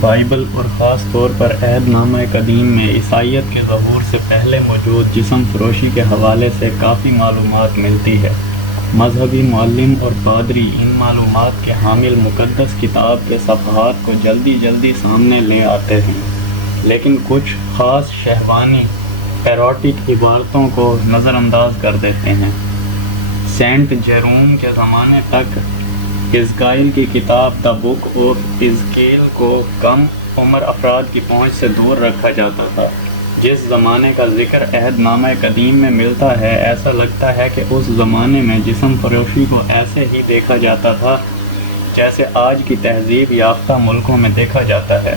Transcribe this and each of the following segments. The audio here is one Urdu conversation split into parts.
بائبل اور خاص طور پر عہد نامہ قدیم میں عیسائیت کے ظہور سے پہلے موجود جسم فروشی کے حوالے سے کافی معلومات ملتی ہے۔ مذہبی معلم اور پادری ان معلومات کے حامل مقدس کتاب کے صفحات کو جلدی سامنے لے آتے ہیں، لیکن کچھ خاص شہوانی پیروٹک عبارتوں کو نظر انداز کر دیتے ہیں۔ سینٹ جیروم کے زمانے تک حزقیال کی کتاب دا بک آف حزقیال کو کم عمر افراد کی پہنچ سے دور رکھا جاتا تھا۔ جس زمانے کا ذکر عہد نامہ قدیم میں ملتا ہے، ایسا لگتا ہے کہ اس زمانے میں جسم فروشی کو ایسے ہی دیکھا جاتا تھا جیسے آج کی تہذیب یافتہ ملکوں میں دیکھا جاتا ہے،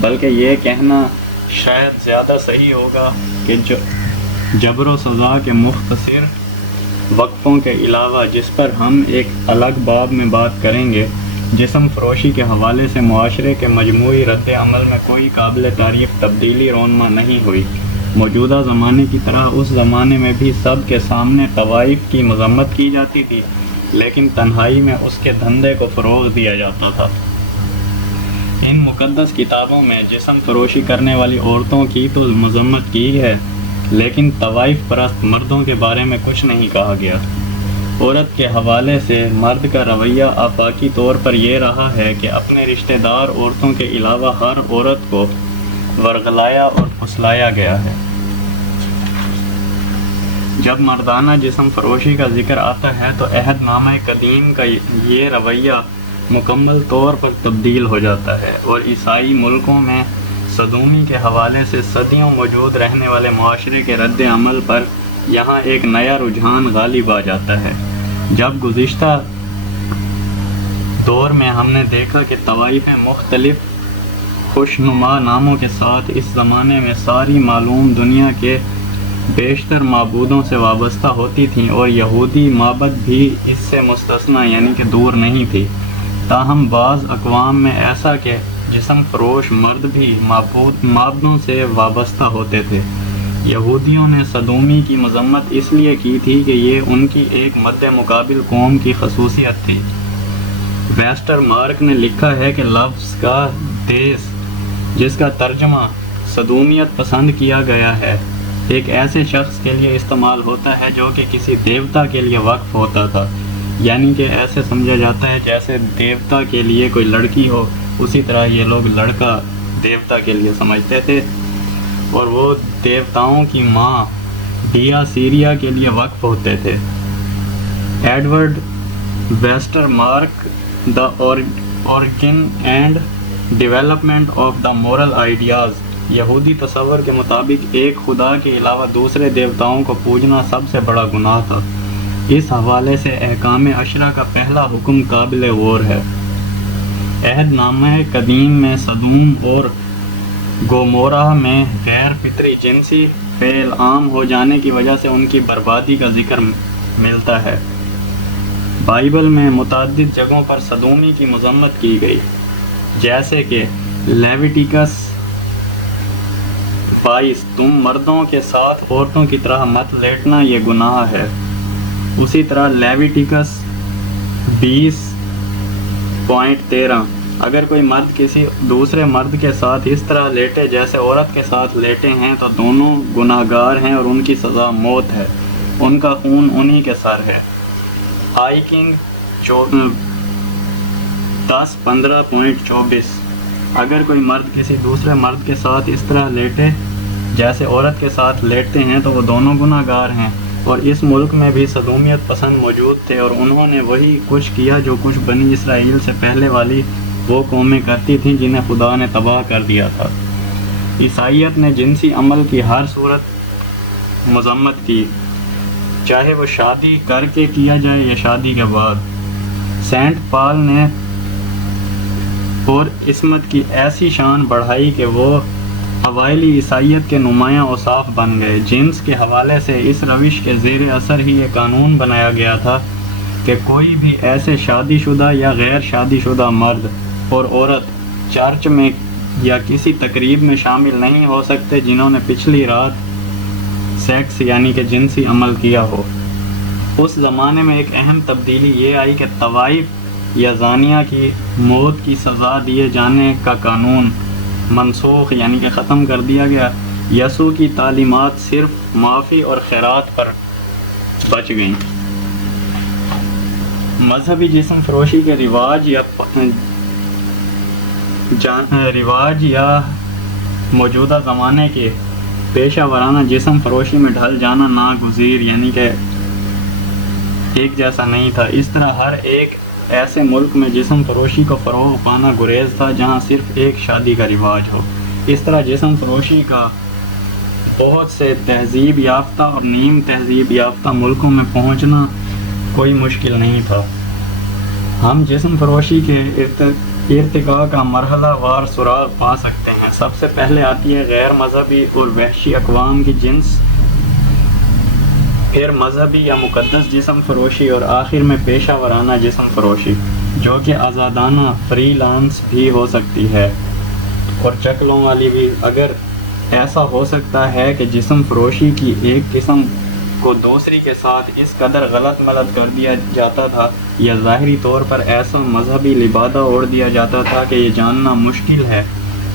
بلکہ یہ کہنا شاید زیادہ صحیح ہوگا کہ جبر و سزا کے مختصر وقفوں کے علاوہ، جس پر ہم ایک الگ باب میں بات کریں گے، جسم فروشی کے حوالے سے معاشرے کے مجموعی رد عمل میں کوئی قابل تعریف تبدیلی رونما نہیں ہوئی۔ موجودہ زمانے کی طرح اس زمانے میں بھی سب کے سامنے طوائف کی مذمت کی جاتی تھی، لیکن تنہائی میں اس کے دھندے کو فروغ دیا جاتا تھا۔ ان مقدس کتابوں میں جسم فروشی کرنے والی عورتوں کی تو مذمت کی ہے، لیکن طوائف پرست مردوں کے بارے میں کچھ نہیں کہا گیا۔ عورت کے حوالے سے مرد کا رویہ آفاقی طور پر یہ رہا ہے کہ اپنے رشتہ دار عورتوں کے علاوہ ہر عورت کو ورغلایا اور پھسلایا گیا ہے۔ جب مردانہ جسم فروشی کا ذکر آتا ہے تو عہد نامہ قدیم کا یہ رویہ مکمل طور پر تبدیل ہو جاتا ہے، اور عیسائی ملکوں میں صدومی کے حوالے سے صدیوں موجود رہنے والے معاشرے کے رد عمل پر یہاں ایک نیا رجحان غالب آ جاتا ہے۔ جب گزشتہ دور میں ہم نے دیکھا کہ طوائفیں مختلف خوشنما ناموں کے ساتھ اس زمانے میں ساری معلوم دنیا کے بیشتر معبودوں سے وابستہ ہوتی تھیں، اور یہودی معبد بھی اس سے مستثنی یعنی کہ دور نہیں تھی، تاہم بعض اقوام میں ایسا کہ جسم فروش مرد بھی معبودوں سے وابستہ ہوتے تھے۔ یہودیوں نے صدومی کی مذمت اس لیے کی تھی کہ یہ ان کی ایک مد مقابل قوم کی خصوصیت تھی۔ ویسٹر مارک نے لکھا ہے کہ لفظ کا دیس، جس کا ترجمہ صدومیت پسند کیا گیا ہے، ایک ایسے شخص کے لیے استعمال ہوتا ہے جو کہ کسی دیوتا کے لیے وقف ہوتا تھا، یعنی کہ ایسے سمجھا جاتا ہے جیسے دیوتا کے لیے کوئی لڑکی ہو، اسی طرح یہ لوگ لڑکا دیوتا کے لیے سمجھتے تھے، اور وہ دیوتاؤں کی ماں ڈیا سیریا کے لیے وقف ہوتے تھے۔ Edward Westermarck the origin and development of the moral ideas, یہودی تصور کے مطابق ایک خدا کے علاوہ دوسرے دیوتاؤں کو پوجنا سب سے بڑا گناہ تھا۔ اس حوالے سے احکام عشرہ کا پہلا حکم قابل غور ہے۔ عہد نامہ قدیم میں صدوم اور گومورہ میں غیر فطری جنسی فعل عام ہو جانے کی وجہ سے ان کی بربادی کا ذکر ملتا ہے۔ بائبل میں متعدد جگہوں پر صدومی کی مذمت کی گئی، جیسے کہ لیویٹیکس 22، تم مردوں کے ساتھ عورتوں کی طرح مت لیٹنا، یہ گناہ ہے۔ اسی طرح لیویٹیکس 20.13، اگر کوئی مرد کسی دوسرے مرد کے ساتھ اس طرح لیٹے جیسے عورت کے ساتھ لیٹے ہیں تو دونوں گناہ گار ہیں اور ان کی سزا موت ہے، ان کا خون انہی کے سر ہے۔ ہائی کنگ 10:15.24، اگر کوئی مرد کسی دوسرے مرد کے ساتھ اس طرح لیٹے جیسے عورت کے ساتھ لیٹتے ہیں تو وہ دونوں گناہ گار ہیں۔ اور اس ملک میں بھی صدومیت پسند موجود تھے، اور انہوں نے وہی کچھ کیا جو کچھ بنی اسرائیل سے پہلے والی وہ قومیں کرتی تھیں جنہیں خدا نے تباہ کر دیا تھا۔ عیسائیت نے جنسی عمل کی ہر صورت مذمت کی، چاہے وہ شادی کر کے کیا جائے یا شادی کے بعد۔ سینٹ پال نے اور عصمت کی ایسی شان بڑھائی کہ وہ اوائلی عیسائیت کے نمایاں اوصاف بن گئے۔ جنس کے حوالے سے اس روش کے زیر اثر ہی یہ قانون بنایا گیا تھا کہ کوئی بھی ایسے شادی شدہ یا غیر شادی شدہ مرد اور عورت چرچ میں یا کسی تقریب میں شامل نہیں ہو سکتے جنہوں نے پچھلی رات سیکس یعنی کہ جنسی عمل کیا ہو۔ اس زمانے میں ایک اہم تبدیلی یہ آئی کہ طوائف یا زانیہ کی موت کی سزا دیے جانے کا قانون منسوخ یعنی کہ ختم کر دیا گیا۔ یسوع کی تعلیمات صرف معافی اور خیرات پر بچ گئیں۔ مذہبی جسم فروشی کے رواج یا موجودہ زمانے کے پیشہ ورانہ جسم فروشی میں ڈھل جانا ناگزیر یعنی کہ ایک جیسا نہیں تھا۔ اس طرح ہر ایک ایسے ملک میں جسم فروشی کو فروغ پانا گریز تھا جہاں صرف ایک شادی کا رواج ہو۔ اس طرح جسم فروشی کا بہت سے تہذیب یافتہ اور نیم تہذیب یافتہ ملکوں میں پہنچنا کوئی مشکل نہیں تھا۔ ہم جسم فروشی کے ارتقاء کا مرحلہ وار سراغ پا سکتے ہیں۔ سب سے پہلے آتی ہے غیر مذہبی اور وحشی اقوام کی جنس، پھر مذہبی یا مقدس جسم فروشی اور آخر میں پیشہ ورانہ جسم فروشی، جو کہ آزادانہ فری لانس بھی ہو سکتی ہے اور چکلوں والی بھی۔ اگر ایسا ہو سکتا ہے کہ جسم فروشی کی ایک قسم کو دوسری کے ساتھ اس قدر غلط ملت کر دیا جاتا تھا یا ظاہری طور پر ایسا مذہبی لبادہ اوڑھ دیا جاتا تھا کہ یہ جاننا مشکل ہے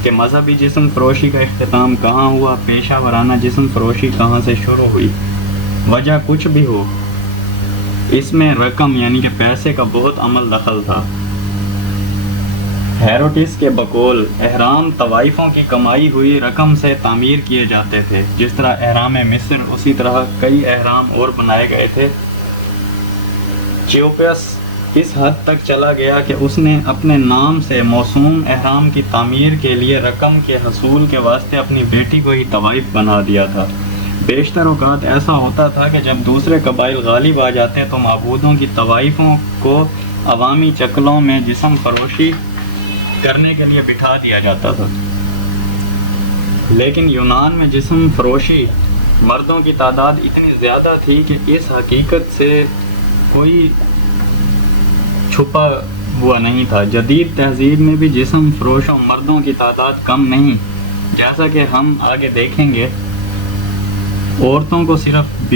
کہ مذہبی جسم فروشی کا اختتام کہاں ہوا، پیشہ ورانہ جسم فروشی کہاں سے شروع ہوئی۔ وجہ کچھ بھی ہو، اس میں رقم یعنی کہ پیسے کا بہت عمل دخل تھا۔ ہیروڈس کے بقول احرام طوائفوں کی کمائی ہوئی رقم سے تعمیر کیے جاتے تھے، جس طرح احرام مصر اسی طرح کئی احرام اور بنائے گئے تھے۔ چیوپس اس حد تک چلا گیا کہ اس نے اپنے نام سے موسوم احرام کی تعمیر کے لیے رقم کے حصول کے واسطے اپنی بیٹی کو ہی طوائف بنا دیا تھا۔ بیشتر اوقات ایسا ہوتا تھا کہ جب دوسرے قبائل غالب آ جاتے تو معبودوں کی طوائفوں کو عوامی چکلوں میں جسم فروشی کرنے کے لیے بٹھا دیا جاتا تھا۔ لیکن یونان میں جسم فروشی مردوں کی تعداد اتنی زیادہ تھی کہ اس حقیقت سے کوئی چھپا ہوا نہیں تھا۔ جدید تہذیب میں بھی جسم فروشوں مردوں کی تعداد کم نہیں، جیسا کہ ہم آگے دیکھیں گے۔ عورتوں کو صرف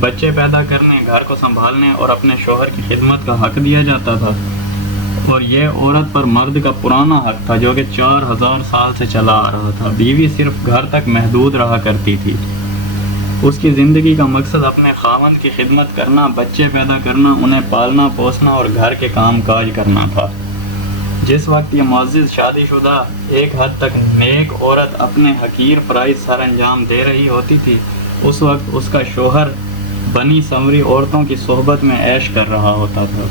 بچے پیدا کرنے، گھر کو سنبھالنے اور اپنے شوہر کی خدمت کا حق دیا جاتا تھا، اور یہ عورت پر مرد کا پرانا حق تھا جو کہ 4000 سال سے چلا آ رہا تھا۔ بیوی صرف گھر تک محدود رہا کرتی تھی۔ اس کی زندگی کا مقصد اپنے خاوند کی خدمت کرنا، بچے پیدا کرنا، انہیں پالنا پوسنا اور گھر کے کام کاج کرنا تھا۔ جس وقت یہ معزز شادی شدہ ایک حد تک نیک عورت اپنے حقیر فرائض سر انجام دے رہی ہوتی تھی، اس وقت اس کا شوہر بنی سنوری عورتوں کی صحبت میں عیش کر رہا ہوتا تھا۔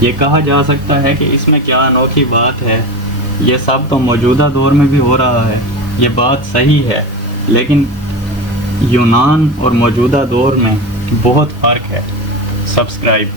یہ کہا جا سکتا ہے کہ اس میں کیا انوکھی بات ہے، یہ سب تو موجودہ دور میں بھی ہو رہا ہے۔ یہ بات صحیح ہے، لیکن یونان اور موجودہ دور میں بہت فرق ہے۔ سبسکرائب